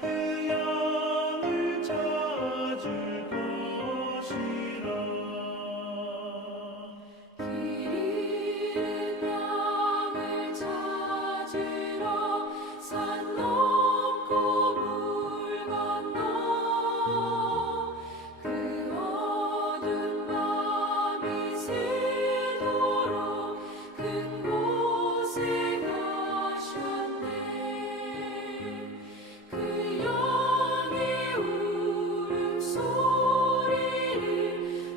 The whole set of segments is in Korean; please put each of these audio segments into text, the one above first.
그 양을 찾을 것이라. 길 잃은 양을 찾으러 산 넘고 물 건너 그 어두운 밤이 새도록 큰 곳에 가셨네. 그 양의 울음소리를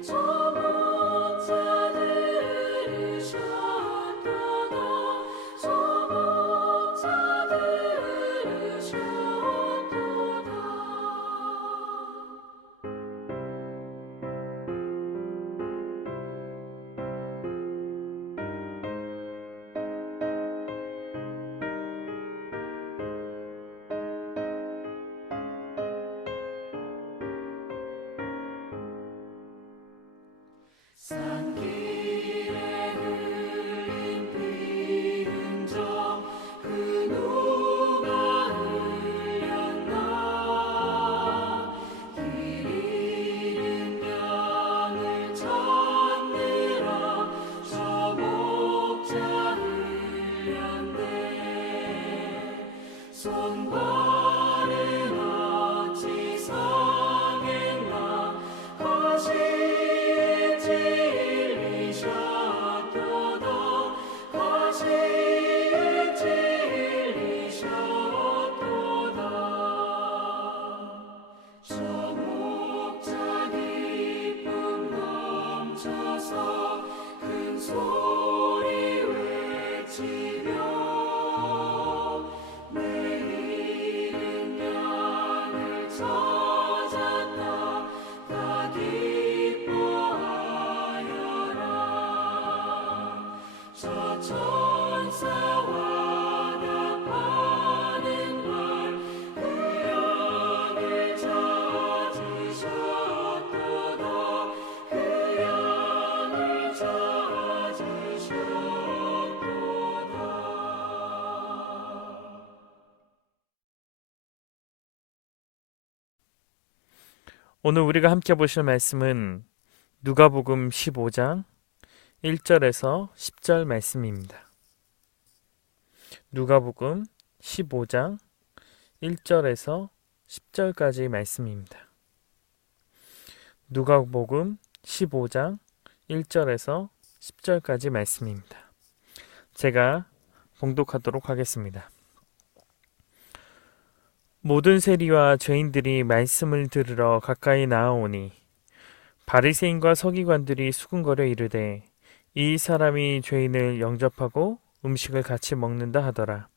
저 목자 들으셨도다. 저 목자 들으셨도다. 산길에 흘린 피 흔적 그 누가 흘렸나. 길 잃은 양을 찾느라 저 목자 흘렸네. 손발은 어찌 상했나. 가시에 찔리셨도다. 가시에 찔리셨도다. 저 목자 기쁨 넘쳐서 큰 소리 외치며 내 잃은 양을 찾았다. 다 기뻐하여라. 저 천사와 답하는 말 그 양을 찾으셨도다. 그 양을 찾으셨도다. 오늘 우리가 함께 보실 말씀은 누가복음 15장 1절에서 10절 말씀입니다. 누가복음 15장 1절에서 10절까지 말씀입니다. 누가복음 15장 1절에서 10절까지 말씀입니다. 제가 봉독하도록 하겠습니다. 모든 세리와 죄인들이 말씀을 들으러 가까이 나아오니 바리새인과 서기관들이 수군거려 이르되 이 사람이 죄인을 영접하고 음식을 같이 먹는다 하더라.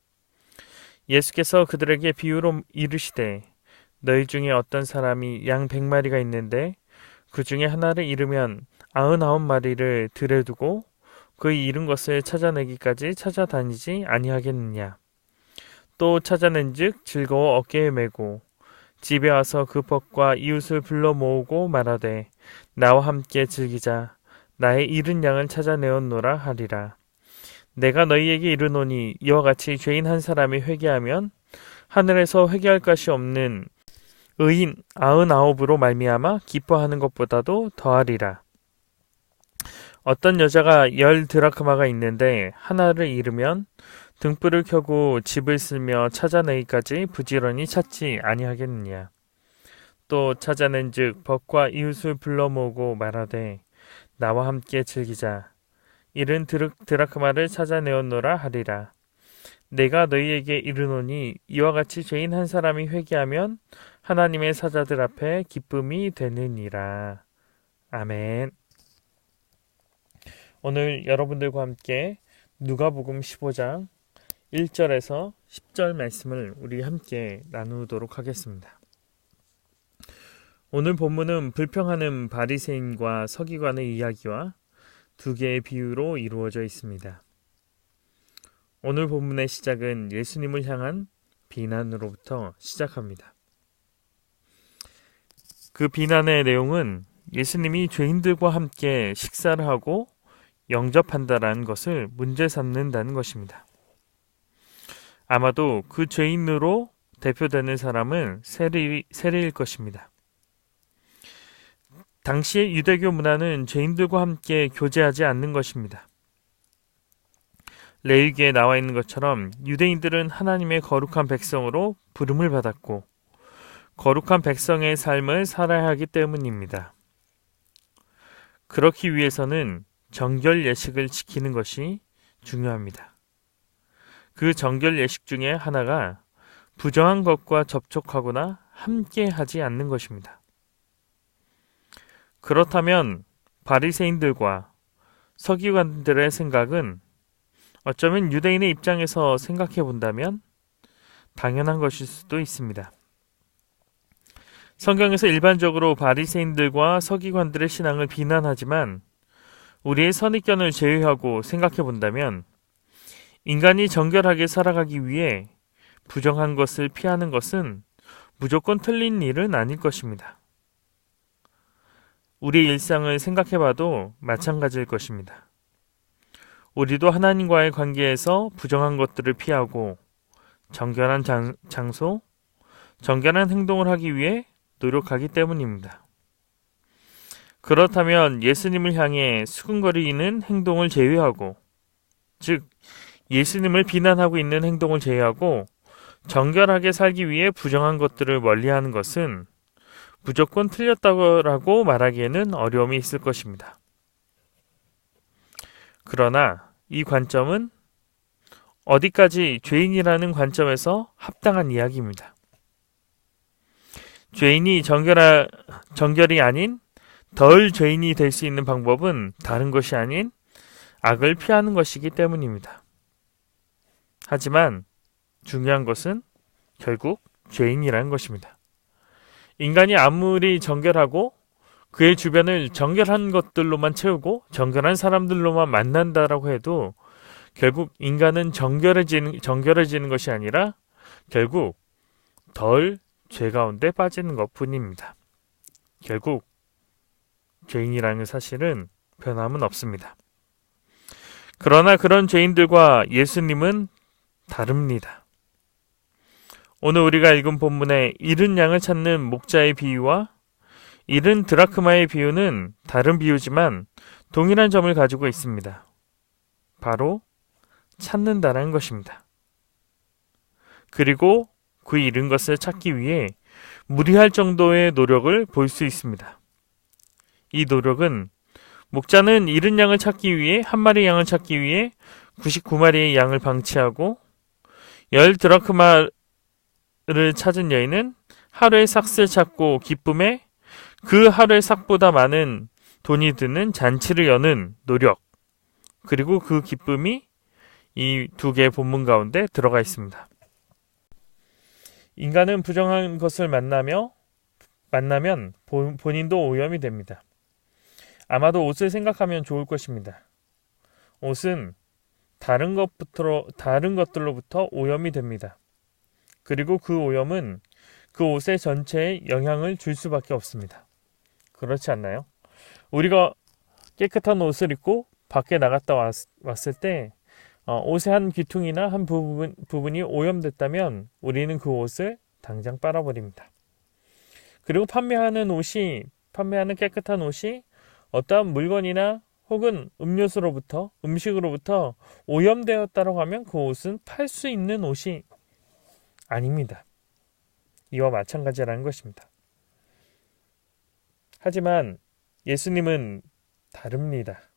예수께서 그들에게 비유로 이르시되 너희 중에 어떤 사람이 양 100마리가 있는데 그 중에 하나를 잃으면 99마리를 들에 두고 그 잃은 것을 찾아내기까지 찾아다니지 아니하겠느냐. 또 찾아낸즉 즐거워 어깨에 메고 집에 와서 그 벗과 이웃을 불러 모으고 말하되 나와 함께 즐기자. 나의 잃은 양을 찾아내었노라 하리라. 내가 너희에게 이르노니 이와 같이 죄인 한 사람이 회개하면 하늘에서 회개할 것이 없는 의인 99으로 말미암아 기뻐하는 것보다도 더하리라. 어떤 여자가 10 드라크마가 있는데 하나를 잃으면 등불을 켜고 집을 쓸며 찾아내기까지 부지런히 찾지 아니하겠느냐. 또 찾아낸즉 벗과 이웃을 불러 모으고 말하되 나와 함께 즐기자. 이른 드라크마를 찾아내었노라 하리라. 내가 너희에게 이르노니 이와 같이 죄인 한 사람이 회개하면 하나님의 사자들 앞에 기쁨이 되느니라. 아멘. 오늘 여러분들과 함께 누가복음 15장 1절에서 10절 말씀을 우리 함께 나누도록 하겠습니다. 오늘 본문은 불평하는 바리새인과 서기관의 이야기와 두 개의 비유로 이루어져 있습니다. 오늘 본문의 시작은 예수님을 향한 비난으로부터 시작합니다. 그 비난의 내용은 예수님이 죄인들과 함께 식사를 하고 영접한다라는 것을 문제 삼는다는 것입니다. 아마도 그 죄인으로 대표되는 사람은 세리일 것입니다. 당시의 유대교 문화는 죄인들과 함께 교제하지 않는 것입니다. 레위기에 나와 있는 것처럼 유대인들은 하나님의 거룩한 백성으로 부름을 받았고 거룩한 백성의 삶을 살아야 하기 때문입니다. 그렇기 위해서는 정결 예식을 지키는 것이 중요합니다. 그 정결 예식 중에 하나가 부정한 것과 접촉하거나 함께 하지 않는 것입니다. 그렇다면 바리새인들과 서기관들의 생각은 어쩌면 유대인의 입장에서 생각해 본다면 당연한 것일 수도 있습니다. 성경에서 일반적으로 바리새인들과 서기관들의 신앙을 비난하지만 우리의 선입견을 제외하고 생각해 본다면 인간이 정결하게 살아가기 위해 부정한 것을 피하는 것은 무조건 틀린 일은 아닐 것입니다. 우리의 일상을 생각해 봐도 마찬가지일 것입니다. 우리도 하나님과의 관계에서 부정한 것들을 피하고 정결한 장소, 정결한 행동을 하기 위해 노력하기 때문입니다. 그렇다면 예수님을 향해 수근거리는 행동을 제외하고, 즉 예수님을 비난하고 있는 행동을 제외하고 정결하게 살기 위해 부정한 것들을 멀리하는 것은 무조건 틀렸다고 말하기에는 어려움이 있을 것입니다. 그러나 이 관점은 어디까지 죄인이라는 관점에서 합당한 이야기입니다. 죄인이 정결이 아닌 덜 죄인이 될 수 있는 방법은 다른 것이 아닌 악을 피하는 것이기 때문입니다. 하지만 중요한 것은 결국 죄인이라는 것입니다. 인간이 아무리 정결하고 그의 주변을 정결한 것들로만 채우고 정결한 사람들로만 만난다라고 해도 결국 인간은 정결해지는 것이 아니라 결국 덜 죄 가운데 빠지는 것뿐입니다. 결국 죄인이라는 사실은 변함은 없습니다. 그러나 그런 죄인들과 예수님은 다릅니다. 오늘 우리가 읽은 본문의 잃은 양을 찾는 목자의 비유와 잃은 드라크마의 비유는 다른 비유지만 동일한 점을 가지고 있습니다. 바로 찾는다는 것입니다. 그리고 그 잃은 것을 찾기 위해 무리할 정도의 노력을 볼 수 있습니다. 이 노력은 목자는 잃은 양을 찾기 위해 한 마리 양을 찾기 위해 99마리의 양을 방치하고 10 드라크마를 찾은 여인은 하루의 삭을 찾고 기쁨에 그 하루의 삭보다 많은 돈이 드는 잔치를 여는 노력, 그리고 그 기쁨이 이 두 개의 본문 가운데 들어가 있습니다. 인간은 부정한 것을 만나면 본인도 오염이 됩니다. 아마도 옷을 생각하면 좋을 것입니다. 옷은 다른 것들로부터 오염이 됩니다. 그리고 그 오염은 그 옷의 전체에 영향을 줄 수밖에 없습니다. 그렇지 않나요? 우리가 깨끗한 옷을 입고 밖에 나갔다 왔을 때 옷의 한 귀퉁이나 한 부분이 오염됐다면 우리는 그 옷을 당장 빨아버립니다. 그리고 판매하는 깨끗한 옷이 어떠한 물건이나 혹은 음식으로부터 오염되었다고 하면 그 옷은 팔 수 있는 옷이 아닙니다. 이와 마찬가지라는 것입니다. 하지만 예수님은 다릅니다.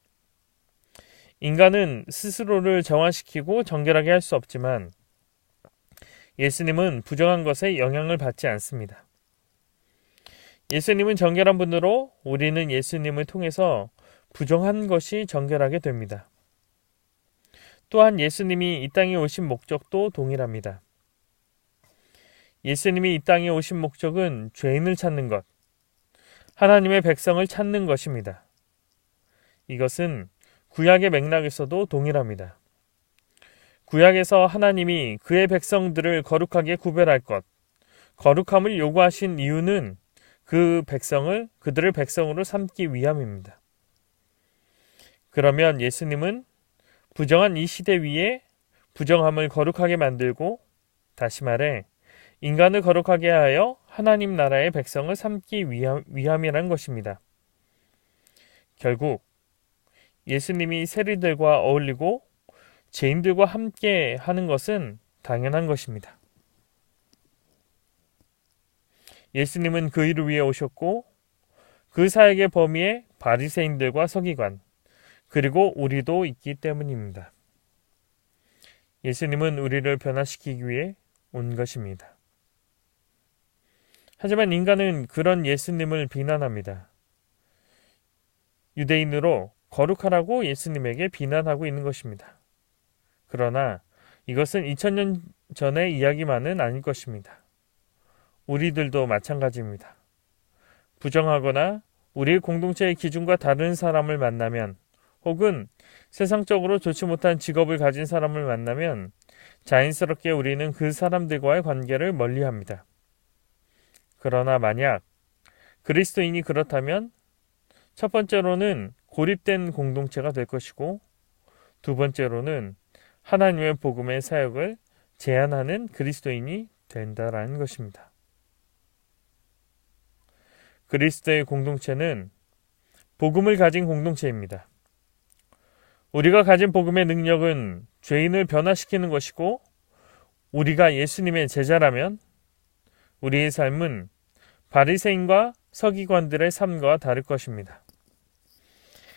인간은 스스로를 정화시키고 정결하게 할 수 없지만 예수님은 부정한 것에 영향을 받지 않습니다. 예수님은 정결한 분으로 우리는 예수님을 통해서 부정한 것이 정결하게 됩니다. 또한 예수님이 이 땅에 오신 목적도 동일합니다. 예수님이 이 땅에 오신 목적은 죄인을 찾는 것, 하나님의 백성을 찾는 것입니다. 이것은 구약의 맥락에서도 동일합니다. 구약에서 하나님이 그의 백성들을 거룩하게 구별할 것, 거룩함을 요구하신 이유는 그들을 백성으로 삼기 위함입니다. 그러면 예수님은 부정한 이 시대 위에 부정함을 거룩하게 만들고, 다시 말해 인간을 거룩하게 하여 하나님 나라의 백성을 삼기 위함이라는 것입니다. 결국 예수님이 세리들과 어울리고 죄인들과 함께 하는 것은 당연한 것입니다. 예수님은 그 일을 위해 오셨고 그 사역의 범위에 바리새인들과 서기관 그리고 우리도 있기 때문입니다. 예수님은 우리를 변화시키기 위해 온 것입니다. 하지만 인간은 그런 예수님을 비난합니다. 유대인으로 거룩하라고 예수님에게 비난하고 있는 것입니다. 그러나 이것은 2000년 전의 이야기만은 아닐 것입니다. 우리들도 마찬가지입니다. 부정하거나 우리의 공동체의 기준과 다른 사람을 만나면 혹은 세상적으로 좋지 못한 직업을 가진 사람을 만나면 자연스럽게 우리는 그 사람들과의 관계를 멀리합니다. 그러나 만약 그리스도인이 그렇다면 첫 번째로는 고립된 공동체가 될 것이고 두 번째로는 하나님의 복음의 사역을 제한하는 그리스도인이 된다라는 것입니다. 그리스도의 공동체는 복음을 가진 공동체입니다. 우리가 가진 복음의 능력은 죄인을 변화시키는 것이고 우리가 예수님의 제자라면 우리의 삶은 바리새인과 서기관들의 삶과 다를 것입니다.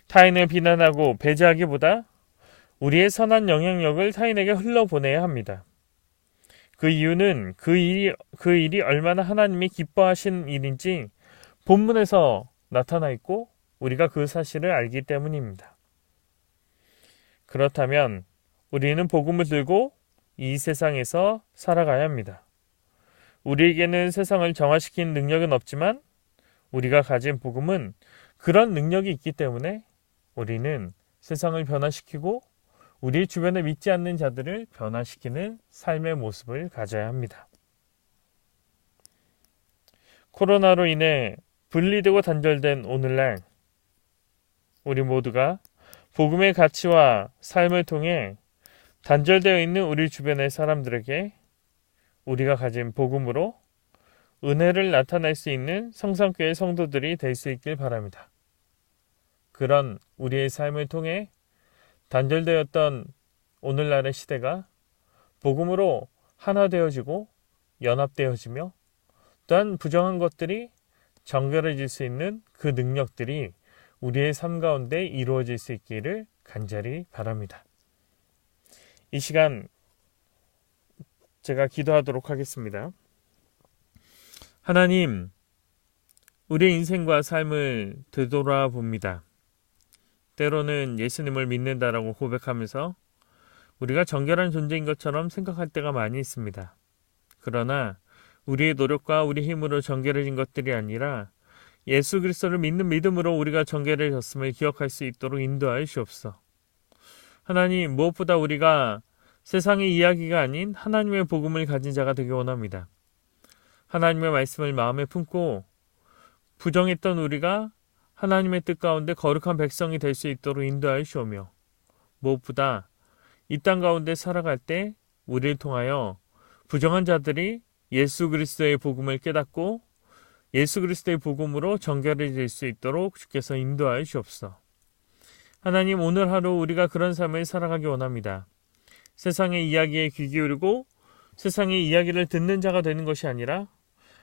타인을 비난하고 배제하기보다 우리의 선한 영향력을 타인에게 흘러보내야 합니다. 그 이유는 그 일이 얼마나 하나님이 기뻐하신 일인지 본문에서 나타나 있고 우리가 그 사실을 알기 때문입니다. 그렇다면 우리는 복음을 들고 이 세상에서 살아가야 합니다. 우리에게는 세상을 정화시키는 능력은 없지만 우리가 가진 복음은 그런 능력이 있기 때문에 우리는 세상을 변화시키고 우리 주변에 믿지 않는 자들을 변화시키는 삶의 모습을 가져야 합니다. 코로나로 인해 분리되고 단절된 오늘날 우리 모두가 복음의 가치와 삶을 통해 단절되어 있는 우리 주변의 사람들에게 우리가 가진 복음으로 은혜를 나타낼 수 있는 성삼교회 성도들이 될 수 있길 바랍니다. 그런 우리의 삶을 통해 단절되었던 오늘날의 시대가 복음으로 하나 되어지고 연합되어지며 또한 부정한 것들이 정결해질 수 있는 그 능력들이 우리의 삶 가운데 이루어질 수 있기를 간절히 바랍니다. 이 시간 제가 기도하도록 하겠습니다. 하나님, 우리의 인생과 삶을 되돌아봅니다. 때로는 예수님을 믿는다라고 고백하면서 우리가 정결한 존재인 것처럼 생각할 때가 많이 있습니다. 그러나 우리의 노력과 우리 힘으로 정결해진 것들이 아니라 예수 그리스도를 믿는 믿음으로 우리가 정결해졌음을 기억할 수 있도록 인도하여 주옵소서. 하나님, 무엇보다 우리가 세상의 이야기가 아닌 하나님의 복음을 가진 자가 되기 원합니다. 하나님의 말씀을 마음에 품고 부정했던 우리가 하나님의 뜻 가운데 거룩한 백성이 될 수 있도록 인도하여 주오며 무엇보다 이 땅 가운데 살아갈 때 우리를 통하여 부정한 자들이 예수 그리스도의 복음을 깨닫고 예수 그리스도의 복음으로 정결해질 수 있도록 주께서 인도하여 주옵소서. 하나님, 오늘 하루 우리가 그런 삶을 살아가기 원합니다. 세상의 이야기에 귀 기울이고 세상의 이야기를 듣는 자가 되는 것이 아니라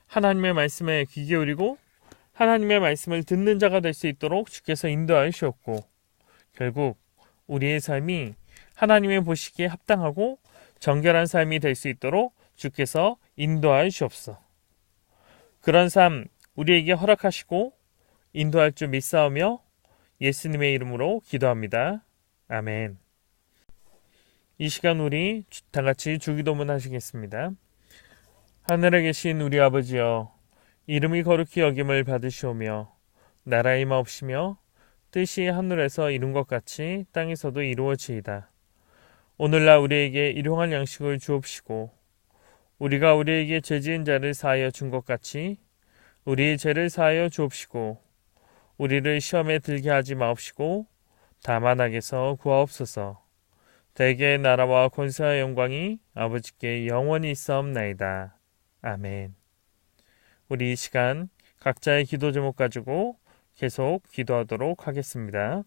하나님의 말씀에 귀 기울이고 하나님의 말씀을 듣는 자가 될 수 있도록 주께서 인도하여 주옵고 결국 우리의 삶이 하나님의 보시기에 합당하고 정결한 삶이 될 수 있도록 주께서 인도하여 주옵소서. 그런 삶 우리에게 허락하시고 인도할 줄 믿사오며 예수님의 이름으로 기도합니다. 아멘. 이 시간 우리 다 같이 주기도문 하시겠습니다. 하늘에 계신 우리 아버지여, 이름이 거룩히 여김을 받으시오며 나라의 임하옵시며 뜻이 하늘에서 이룬 것 같이 땅에서도 이루어지이다. 오늘날 우리에게 일용할 양식을 주옵시고 우리가 우리에게 죄지은 자를 사하여 준 것 같이 우리의 죄를 사하여 주옵시고 우리를 시험에 들게 하지 마옵시고 다만 악에서 구하옵소서. 대개의 나라와 권세와 영광이 아버지께 영원히 있사옵나이다. 아멘. 우리 이 시간 각자의 기도 제목 가지고 계속 기도하도록 하겠습니다.